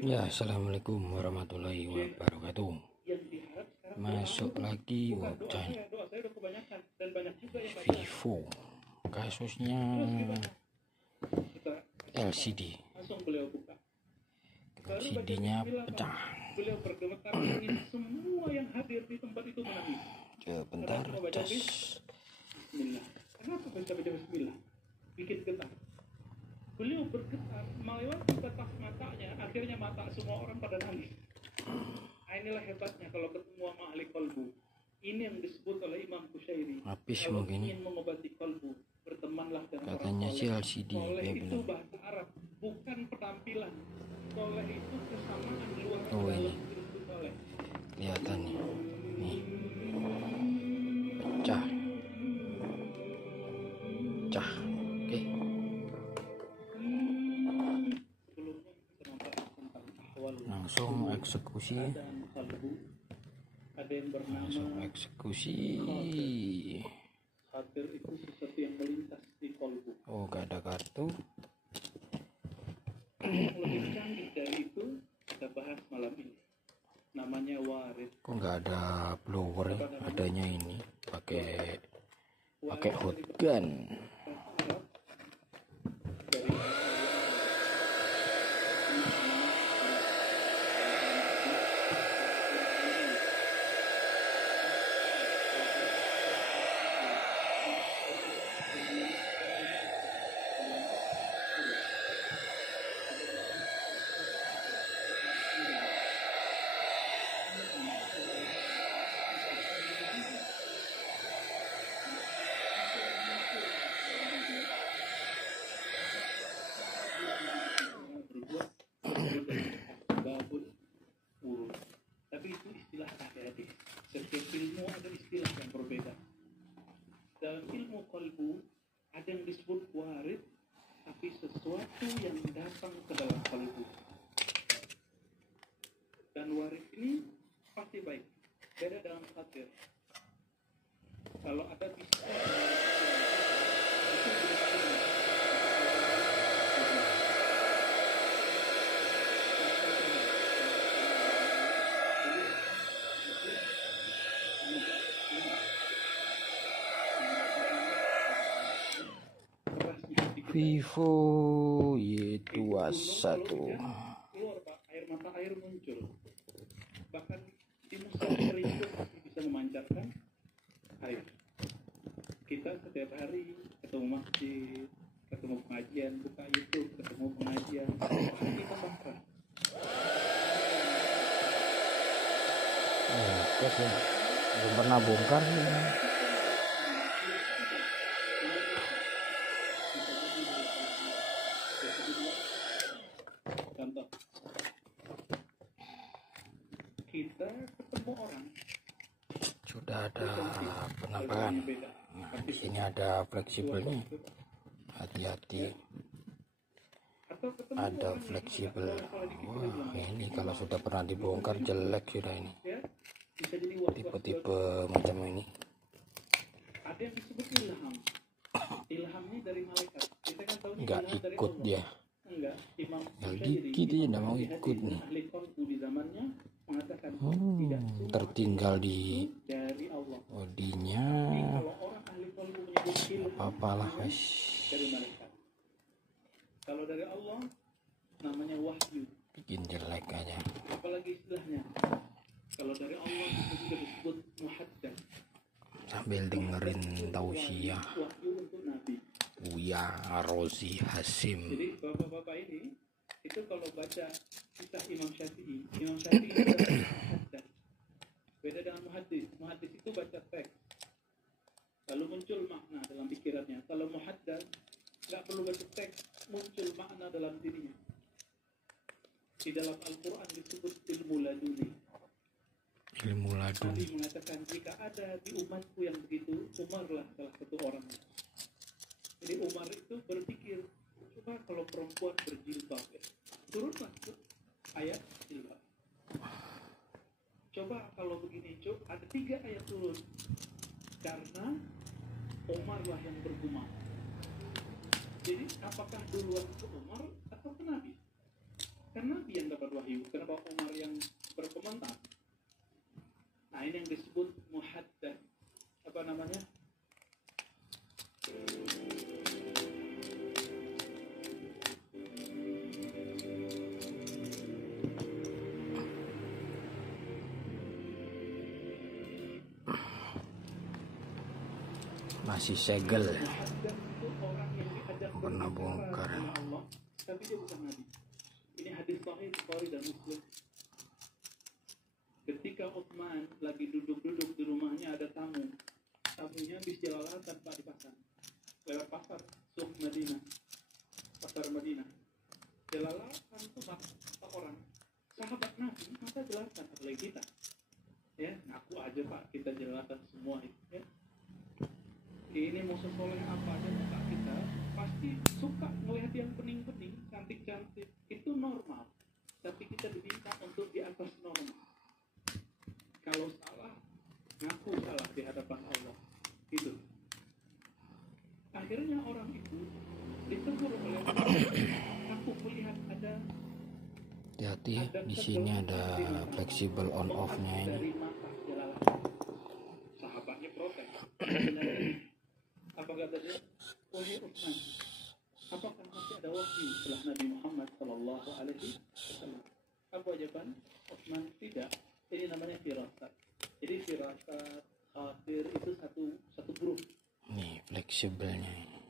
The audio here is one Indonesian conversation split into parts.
Ya, assalamualaikum warahmatullahi wabarakatuh. Masuk lagi website Vivo. Kasusnya LCD. LCD-nya pecah. Sebentar, cas. Kenapa baca bismillah? Bikin getar. Beliau bergetar melewati batas matanya, akhirnya mata semua orang pada nangis. Inilah hebatnya kalau ketemu sama ahli kolbu. Ini yang disebut oleh Imam Qushairi. Habis kalau mungkin ingin mengobati kolbu, bertemanlah dengan katanya orang si soleh. LCD. Soleh Ya, itu benar. bahasa Arab, bukan penampilan. Soleh itu kesamaan luar Oh, dalam ini disebut soleh. kelihatan nih. Nih. Pecah. Pecah. Oke. Sebelumnya kita membahas tentang ahwal Langsung eksekusi. dan kolbu. Ada yang bernama Langsung eksekusi. khatir itu sesuatu yang melintas di kolbu. Oh, gak ada kartu. Yang lebih canggih dari itu kita bahas malam ini. Namanya warid. Kok nggak ada blower ya? Adanya ini pakai hotgun. Dari berbuat babut urut. Tapi itu istilah hati-hati. Setiap ilmu ada istilah yang berbeda. Dalam ilmu kolbu ada yang disebut warid, tapi sesuatu yang datang ke dalam kolbu. Dan warid ini pasti baik. Beda dalam khatir. Kalau ada bisa Vivo Y21. keluar Pak, air mata air muncul. Bahkan di musim kering pun masih bisa memancarkan air. Kita setiap hari ketemu masjid, ketemu pengajian, buka YouTube, ketemu pengajian, pasti kebakaran. Oke sih. Belum pernah bongkar nih. Contoh, kita ketemu orang Sudah ada penampakan. Nah, di sini ada fleksibel nih. Hati-hati. atau ketemu Ada orang fleksibel. yang salah dikit Wah, ini kalau sudah pernah dibongkar jelek sudah ini. ya, bisa jadi was-was. Tipe-tipe macam ini. Ada yang disebut ilham. Ilhamnya dari malaikat. Kita kan tahu Nggak ilham dari ikut Allah. dia. Enggak, Imam Yang Qushairi, dikit dia Imam nggak mau Al-Hadi, ikut nih. ahli qalbu di zamannya mengatakan tidak semua Tertinggal di dari Allah. bodinya. Kalau orang ahli qalbu menyebut ilham Apalah guys. dari malaikat. Kalau dari Allah namanya wahyu. Bikin jelek aja. Apalagi istilahnya. Kalau dari Allah itu juga disebut muhaddas. Sambil dengerin tausiah Wahyu untuk Nabi. Buya Rozi Hasim. Jadi bapak-bapak ini itu kalau baca kisah Imam Syafi'i itu adalah muhaddats. Beda dengan muhaddis. Muhaddis itu baca teks lalu muncul makna dalam pikirannya. Kalau muhaddats nggak perlu baca teks, muncul makna dalam dirinya. Di dalam Al-Quran disebut ilmu laduni. Ilmu ladun. Nabi mengatakan jika ada di umatku yang begitu, Umarlah salah satu orang. Jadi Umar itu berpikir, coba kalau perempuan berjilbab, turunlah ayat jilbab. Coba kalau begini, ada 3 ayat turun. Karena Umar lah yang bergumam. Jadi apakah duluan ke Umar atau ke Nabi? Kan Nabi yang dapat wahyu. Kenapa Umar yang berkomentar? Nah, ini yang disebut muhaddath. Apa namanya? Masih segel. Muhaddath itu orang yang diajak Pernah berbicara bongkar. dengan Allah, tapi dia bukan Nabi. Ini hadis sahih Bukhari dan Muslim. Ketika Utsman lagi duduk-duduk di rumahnya, ada tamu. Tamunya habis jalan tanpa dipasang. Lewat pasar Suq Madinah. Pasar Madinah. Jalalan itu Pak orang. Sahabat Nabi, masa jelaskan apalagi kita. Ya, ngaku aja Pak, kita jelaskan semua itu ya. Ini mau sesoleh apa aja muka kita, pasti suka melihat yang pening-pening, cantik-cantik. Itu normal. Tapi kita diminta untuk di atas normal. Kalau salah, ngaku salah di hadapan Allah. Itu. Akhirnya orang itu ditegur oleh Allah. Aku melihat ada Hati-hati ya, di sini ada fleksibel on off-nya ini. dari mata Jalalan. Sahabatnya protes. Apa kata dia? Wahai Utsman, apakah masih ada wahyu setelah Nabi Muhammad Sallallahu Alaihi Wasallam? Apa jawaban Utsman? Tidak. Ini namanya firasat. Jadi firasat, khatir itu satu grup. Nih fleksibelnya.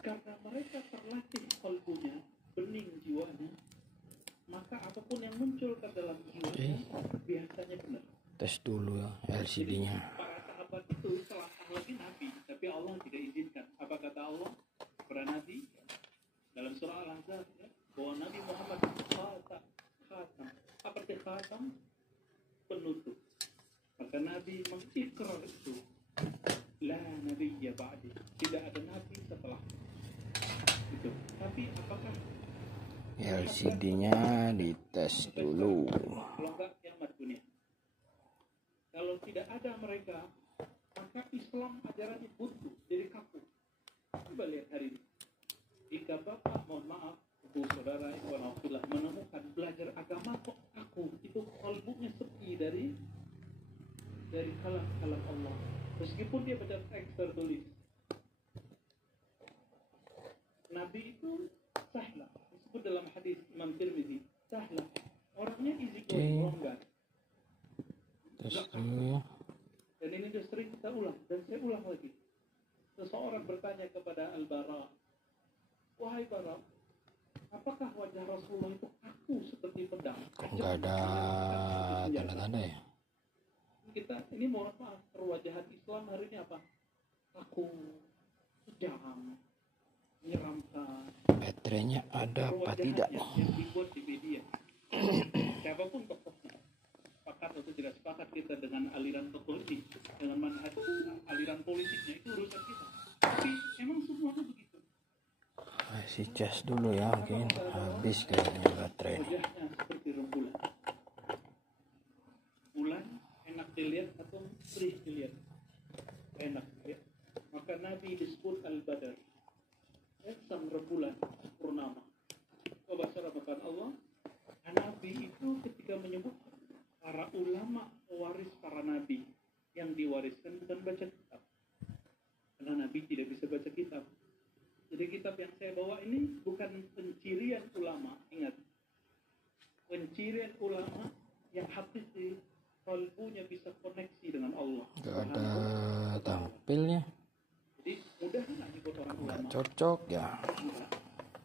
Karena mereka terlatih kalbunya, bening jiwanya, maka apapun yang muncul ke dalam jiwanya biasanya benar. Tes dulu ya LCD-nya. Para sahabat itu selangkah lagi Nabi, tapi Allah tidak izinkan. Apa kata Allah kepada Nabi dalam surah Al-Ahzab ya, bahwa Nabi Muhammad khatam. Apa arti khatam? Penutup. Maka Nabi mengikrar itu, la nabiyya ba'di, tidak ada nabi setelah itu. Tapi apakah LCD-nya dites dulu. kalau enggak kiamat dunia? Kalau tidak ada mereka, maka Islam ajarannya buntu, jadi kaku. Coba lihat hari ini. Jika Bapak, mohon maaf, Ibu Saudara, Ibu Nafilah, menemukan belajar agama kok kaku, itu kalbunya sepi dari kalam Allah. Meskipun dia baca teks tertulis. Nabi itu sahlah, disebut dalam hadis Imam Tirmidzi, sahlah. Orangnya easy going, longgar. Tes dulu ya. Dan ini sudah sering kita ulang, dan saya ulang lagi. Seseorang bertanya kepada Al-Bara, wahai Bara, apakah wajah Rasulullah itu kaku seperti pedang? Kok nggak ada tanda-tanda ya? Kita ini mohon maaf, perwajahan Islam hari ini apa? Kaku, kejam, menyeramkan. Baterainya ada apa tidak? Yang dibuat di media. Siapapun tokohnya, sepakat atau tidak sepakat kita dengan aliran tokoh ini, dengan manhaj aliran politiknya, itu urusan kita. Tapi emang semuanya begitu. Masih cas dulu ya, mungkin habis kayaknya baterai. Wajahnya seperti rembulan. Bulan enak dilihat atau perih dilihat? Enak ya. Maka Nabi disebut Al-Badar, sang rembulan purnama. Bahkan Allah, Nabi itu ketika menyebut para ulama pewaris para nabi, yang diwariskan bukan baca kitab, karena Nabi tidak bisa baca kitab. Jadi kitab yang saya bawa ini bukan pencirian ulama. Ingat, pencirian ulama yang hakiki, kalbunya bisa koneksi dengan Allah. Gak ada tampilnya. Jadi mudah nggak nyebut orang Nggak ulama? cocok ya. Mudah.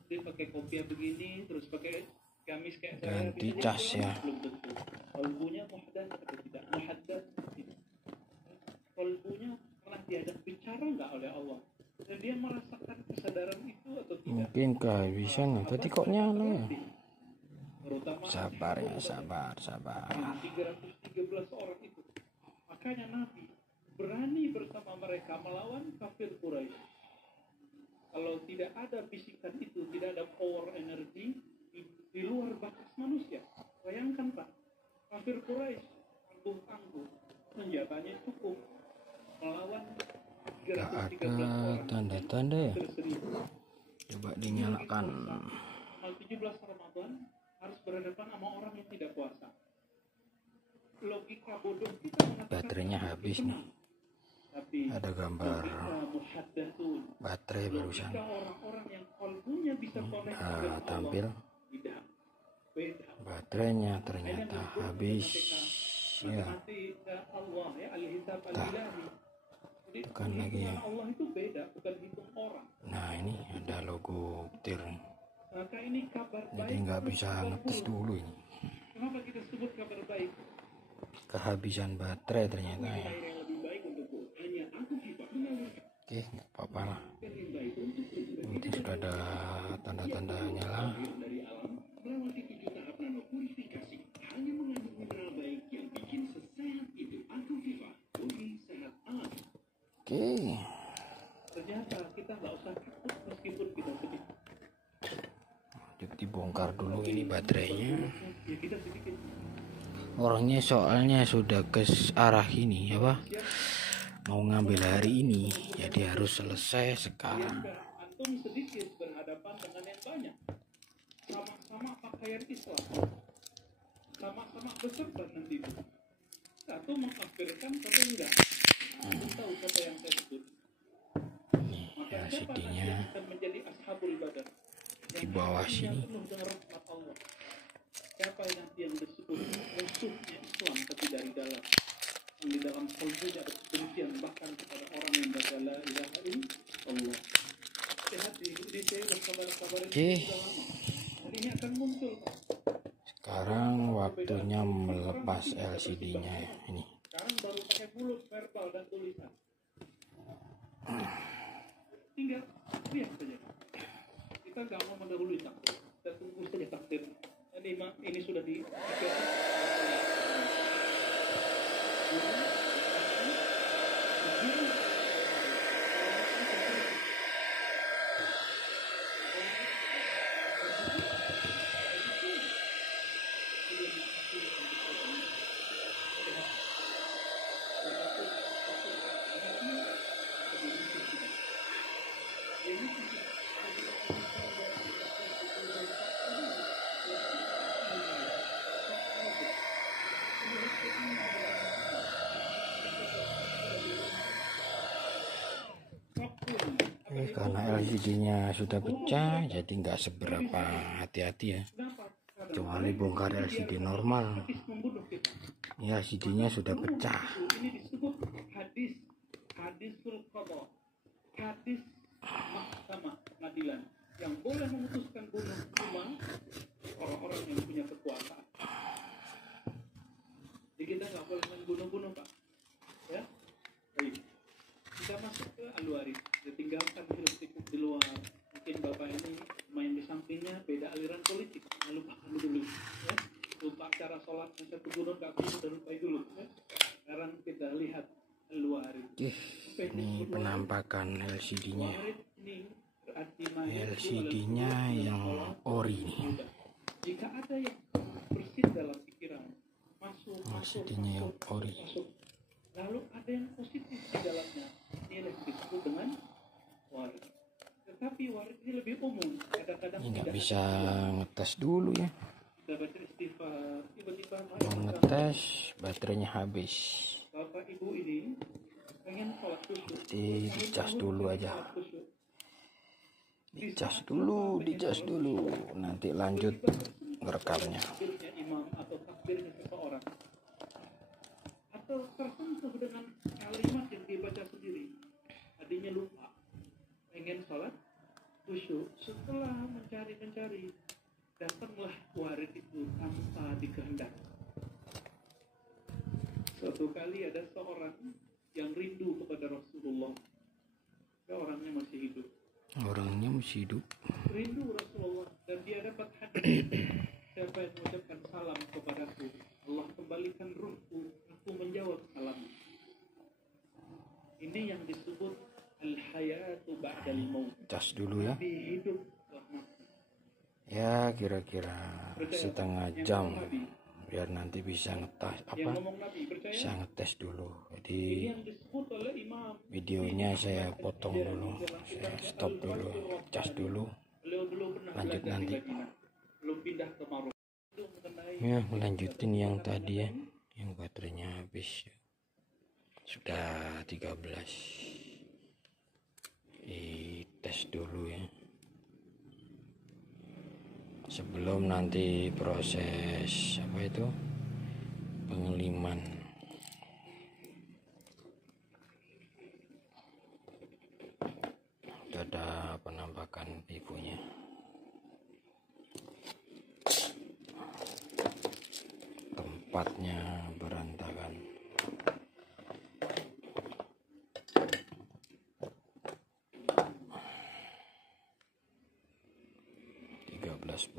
Dia pakai kopiah begini, terus pakai gamis kayak Ganti saya. cas ya. Belum tentu. Kalbunya muhdath atau tidak? Muhdath tidak. Kalbunya pernah diajak bicara nggak oleh Allah? Dan dia merasakan kesadaran itu atau tidak? Mungkin kehabisan ya. Tadi kok nyala ya? Terutama Sabar ya, sabar. 313 orang itu. Makanya Nabi berani bersama mereka melawan kafir Quraisy. Kalau tidak ada bisikan itu, tidak ada power energi di luar batas manusia. Bayangkan Pak, kafir Quraisy tangguh, senjatanya cukup melawan 313 Gak orang. ada tanda-tanda ya. Terseribu. Coba dinyalakan. Tanggal 17 Ramadan harus berhadapan sama orang yang tidak puasa. Logika bodoh kita mengatakan Baterainya habis nih. tapi Ada gambar muhaddatsun, baterai barusan. logika orang-orang yang kalbunya bisa connect dengan Tampil Allah tidak beda. baterainya ternyata habis ya. Matematika Allah ya, al-hisab al-ilahi. Jadi Tekan lagi ya. Allah itu beda, bukan hitung orang. Nah ini ada logo petir, Maka ini kabar jadi baik. nggak bisa ngetes dulu ini. Kenapa kita sebut kabar baik? Kehabisan baterai ternyata ya. Air yang lebih baik untukku. Hanya aku tidak menyalurkan Oke, nggak apa-apa lah. yang baik untukku. Yang penting sudah ada tanda-tanda nyala. Dari alam melewati 7 tahap nano purifikasi hanya mengandung mineral baik yang bikin sesehat itu. Aku Viva, Uri sehat alam. Oke, Ternyata kita nggak usah takut meskipun kita sedih. dibongkar dulu ini baterainya. Ya kita sedikit. Orangnya soalnya sudah ke arah ini apa? Mau ngambil hari ini, jadi harus selesai sekarang. Antum sedikit berhadapan dengan yang banyak. Sama-sama pakaian Islam. Sama-sama berserban nanti itu. Satu mengkafirkan, satu enggak. Antum tahu siapa yang saya sebut. Nih LCD-nya Akan menjadi ashabul badar. di bawah sini. Penuh dengan rahmat Allah. Siapa yang nanti yang disebut musuhnya Islam tapi dari dalam. Yang di dalam kalbunya ada kebencian bahkan kepada orang yang baca la ilaha illallah. Sehat di saya kabar-kabar Oke. sudah lama. Dan ini akan muncul. Sekarang waktunya melepas LCD-nya ya. Ini. Sekarang baru pakai mulut, verbal dan tulisan. Tinggal lihat saja. Kita nggak mau mendahului takdir. Kita tunggu saja takdir. Ini sudah di Karena LCD-nya sudah pecah, jadi nggak seberapa hati-hati ya. Kecuali bongkar LCD normal. Ya, LCD-nya sudah pecah. Ini disebut hadisul qadha, hadis mahkamah pengadilan yang boleh memutuskan bunuh cuma orang-orang yang punya kekuasaan. Jadi kita nggak boleh main bunuh-bunuh, Pak. Ya, baik. Kita masuk ke Al-Warid. Kita tinggalkan hidup pikuk di luar. Mungkin Bapak ini main di sampingnya beda aliran politik. Lupakan dulu. Ya. Lupa cara sholat satu gunung nggak kudu dan lupa dulu. Ya. Sekarang kita lihat Al-Warid. Ini penampakan LCD-nya. LCD-nya yang ori nih. Jika ada yang bersih dalam pikiran, masuk. LCD-nya yang ori. Lalu ada yang positif di dalamnya. Ini disebut dengan warid. Tetapi warid ini lebih umum. Kadang-kadang Ini nggak bisa ngetes dulu ya. kita baca istighfar, tiba-tiba Mau ngetes, baterainya habis. Bapak Ibu ini pengen sholat khusyuk. Jadi dicas dulu aja. Dicas dulu. Nanti lanjut ngerekamnya. Takbirnya imam atau takbirnya seseorang. Atau tersentuh dengan kalimat yang dibaca sendiri. Tadinya lupa. Pengen sholat khusyuk. Setelah mencari, datanglah warid itu tanpa dikehendaki. Suatu kali ada seorang yang rindu kepada Rasulullah. Orangnya masih hidup. Rindu Rasulullah dan dia dapat hadis. Siapa yang mengucapkan salam kepadaku, Allah kembalikan ruhku, aku menjawab salam. Ini yang disebut al-hayatu ba'dal maut. Cas dulu ya. Hidup. Ya kira-kira setengah jam. Biar nanti bisa bisa ngetes dulu. Jadi videonya saya potong dulu, saya stop dulu, cas dulu, lanjut nanti. Ya, melanjutin yang tadi ya, yang baterainya habis sudah 13. Tes dulu ya, sebelum nanti proses apa itu, pengeliman. Sudah ada penampakan pipunya. Tempatnya berantakan.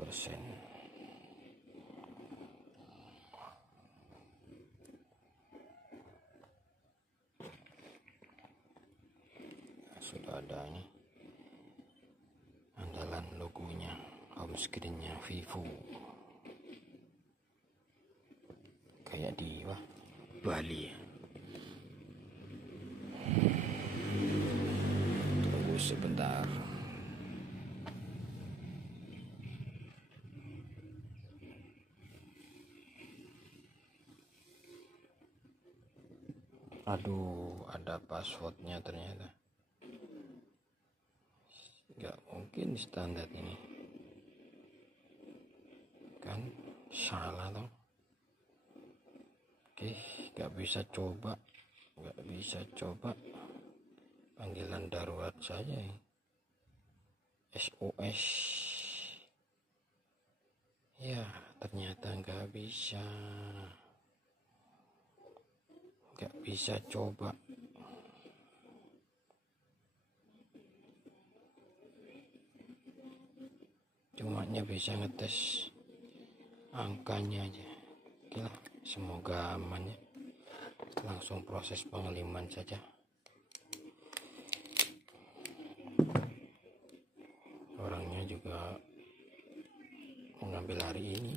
%. Sudah ada ini andalan logonya, home screennya Vivo, kayak di Bali. Tunggu sebentar. Aduh, ada passwordnya ternyata. Gak mungkin standar ini, kan salah dong. Oke, gak bisa coba, panggilan darurat saja ya. SOS ya, ternyata gak bisa coba. Cuma bisa ngetes angkanya aja. Oke lah, semoga aman ya. Langsung proses pengeliman saja. Orangnya juga mengambil hari ini.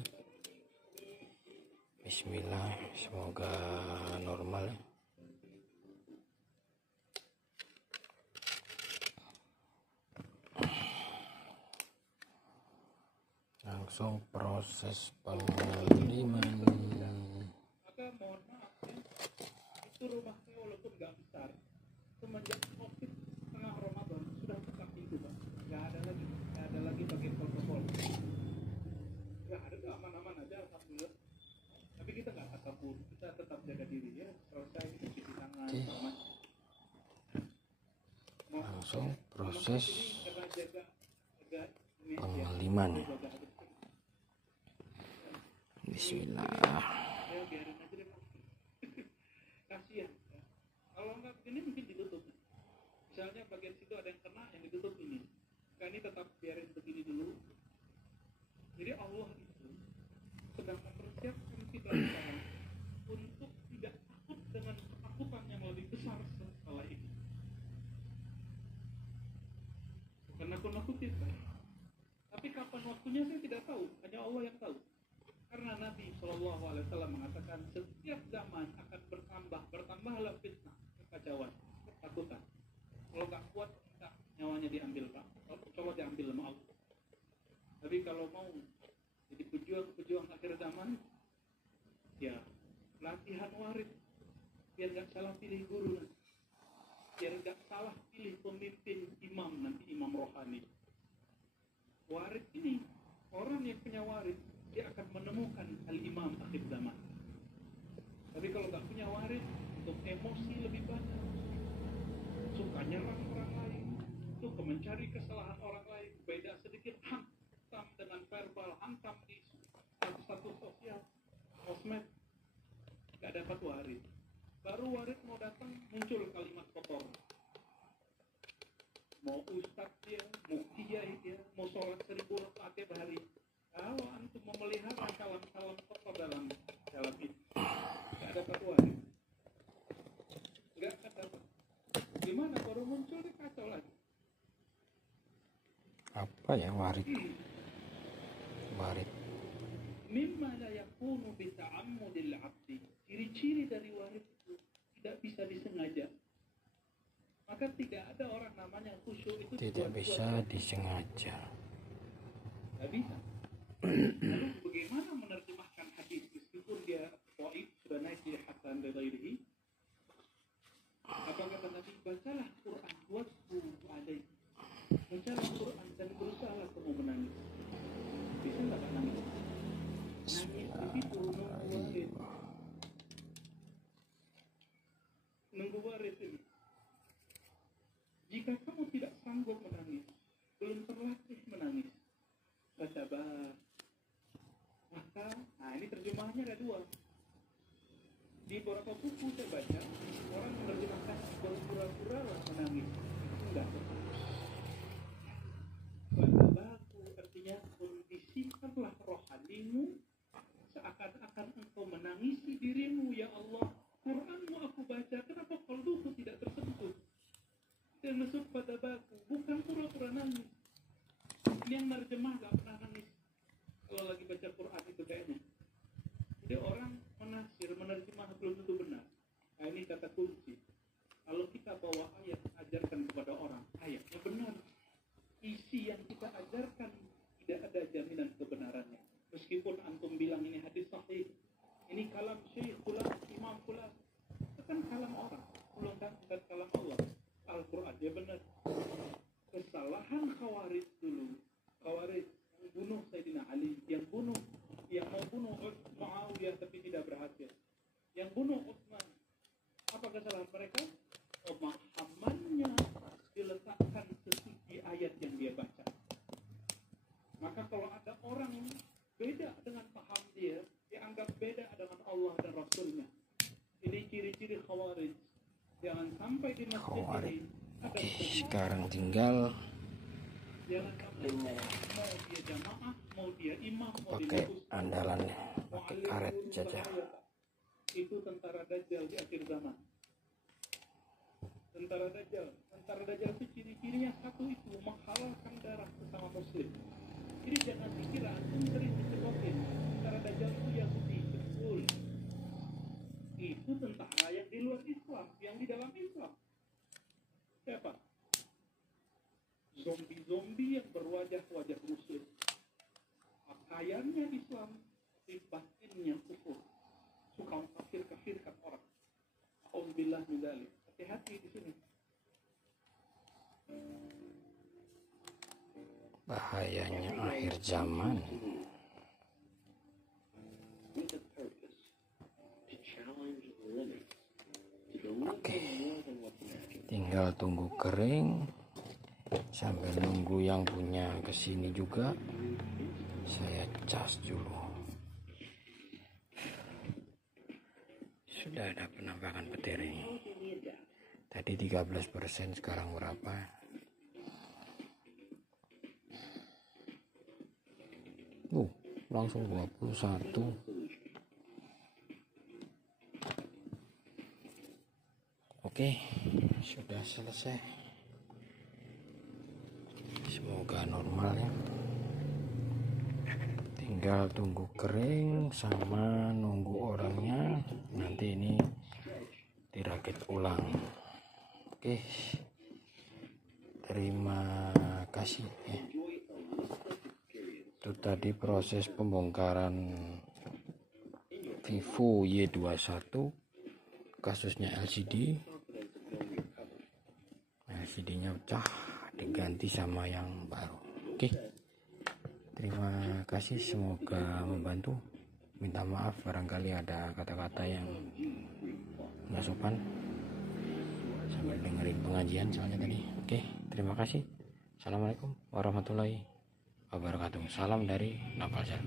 Bismillah, semoga normal ya. Langsung proses pengeliman. Maka mohon maaf ya, itu rumahnya walaupun nggak besar, semenjak COVID tengah Ramadan sudah buka pintu Pak. Nggak ada lagi pakai protokol. Nggak ada, tuh aman-aman aja alhamdulillah. Tapi kita nggak takut, kita tetap jaga diri ya. Selesai kita cuci tangan. Langsung proses pengeliman. Bismillah. Ya biarin aja deh Pak. Kasihan. Ya. Kalau nggak begini mungkin ditutup. Misalnya bagian situ ada yang kena, yang ditutup ini. Nah, ini tetap biarin begini dulu. Jadi Allah itu sedang mempersiapkan kita sekarang untuk tidak takut dengan ketakutan yang lebih besar setelah ini. Bukan nakut-nakut kita. Tapi kapan waktunya saya tidak tahu, hanya Allah yang tahu. Karena Nabi SAW mengatakan setiap zaman akan bertambahlah fitnah, kekacauan, ketakutan. Kalau nggak kuat, nyawanya diambil Pak. Coba diambil sama Allah. Tapi kalau mau jadi pejuang akhir zaman, ya latihan warid, biar nggak salah pilih guru, biar nggak salah pilih pemimpin imam nanti, imam rohani. Warid ini orang yang punya warid, dia akan menemukan al-imam akhir zaman. Tapi kalau nggak punya warid, untuk emosi lebih banyak, suka nyerang orang lain, suka mencari kesalahan orang lain, beda sedikit hantam dengan verbal, hantam di status sosial, sosmed, nggak dapat warid. Baru warid mau datang, muncul kalimat kotor. Mau ustadz dia, mau kiai dia, mau sholat 1000 rakaat tiap hari. Kalau antum memelihara salam-salam kotor dalam itu, nggak dapat warid. Nggak dapat. Gimana baru muncul dia kacau lagi. Apa ya warid? Warid. Mimma la yakunu bita'ammudil 'abdi. Ciri-ciri dari warid itu tidak bisa disengaja. Maka tidak ada orang namanya khusyuk itu Tidak bisa disengaja. Tidak bisa. Lalu bagaimana menerjemahkan Jika kamu tidak sanggup menangis, belum terlatih menangis, sabar. Maka, ini terjemahannya ada dua. Di beberapa buku saya baca, orang menerjemahkan berpura-pura lah menangis. Itu enggak. Sabarku artinya kondisikanlah rohanimu seakan-akan engkau menangisi dirimu, ya Allah. Quranmu aku baca, kenapa qalbuku tidak tersentuh? Yang maksud pada baku bukan pura-pura nangis. Ini yang menerjemah gak pernah nangis kalau lagi baca Quran itu kayaknya. Jadi orang menafsir, menerjemah belum tentu benar. Nah, ini kata kunci. Kalau kita bawa ayat, ajarkan kepada orang, ayatnya benar. Isi yang kita ajarkan tidak ada jaminan kebenarannya. Meskipun antum bilang ini hadis sahih, ini kalam syekh fulan, imam fulan, itu kan kalam orang, bukan kalam Allah. Al-Quran dia benar. Kesalahan Khawarij dulu, Khawarij yang bunuh Sayyidina Ali, yang mau bunuh Muawiyah tapi tidak berhasil, yang bunuh Utsman. Apa kesalahan mereka? Pemahamannya diletakkan sesuai ayat yang dia baca. Maka kalau ada orang beda dengan paham dia anggap beda dengan Allah dan Rasulnya. Ini ciri-ciri Khawarij. Jangan sampai di masjid ini ada. Oke, sekarang tinggal jangan sampai mau dia jamaah, mau dia imam, mau pakai dia ustaz, andalannya, pakai karet saja. Itu tentara Dajjal di akhir zaman. Tentara Dajjal itu ciri-cirinya satu, itu menghalalkan darah sesama muslim. Jadi jangan dikira antum sering dicekokin. Tentara Dajjal itu Yahudi, betul. Itu tentara yang di luar Islam, yang di dalam Islam. Siapa? Zombie-zombie yang berwajah-wajah muslim. Pakaiannya Islam, tapi batinnya kufur. Suka mengkafir-kafirkan orang. Auzubillah min dzalik. Hati-hati di sini. Bahayanya akhir zaman. Oke, tinggal tunggu kering sambil nunggu yang punya kesini juga. Saya cas dulu. Sudah ada penampakan peteri. Tadi 13%, sekarang berapa? Langsung 21. Oke, sudah selesai. Semoga normal ya. Tinggal tunggu kering sama nunggu orangnya. Nanti ini dirakit ulang. Oke, terima kasih ya. Itu tadi proses pembongkaran Vivo Y21, kasusnya LCD. LCD-nya pecah, diganti sama yang baru. Oke, terima kasih, semoga membantu. Minta maaf barangkali ada kata-kata yang nggak sopan sambil dengerin pengajian soalnya tadi. Oke, terima kasih. Assalamualaikum warahmatullahi wabarakatuh. Salam dari Napaljar.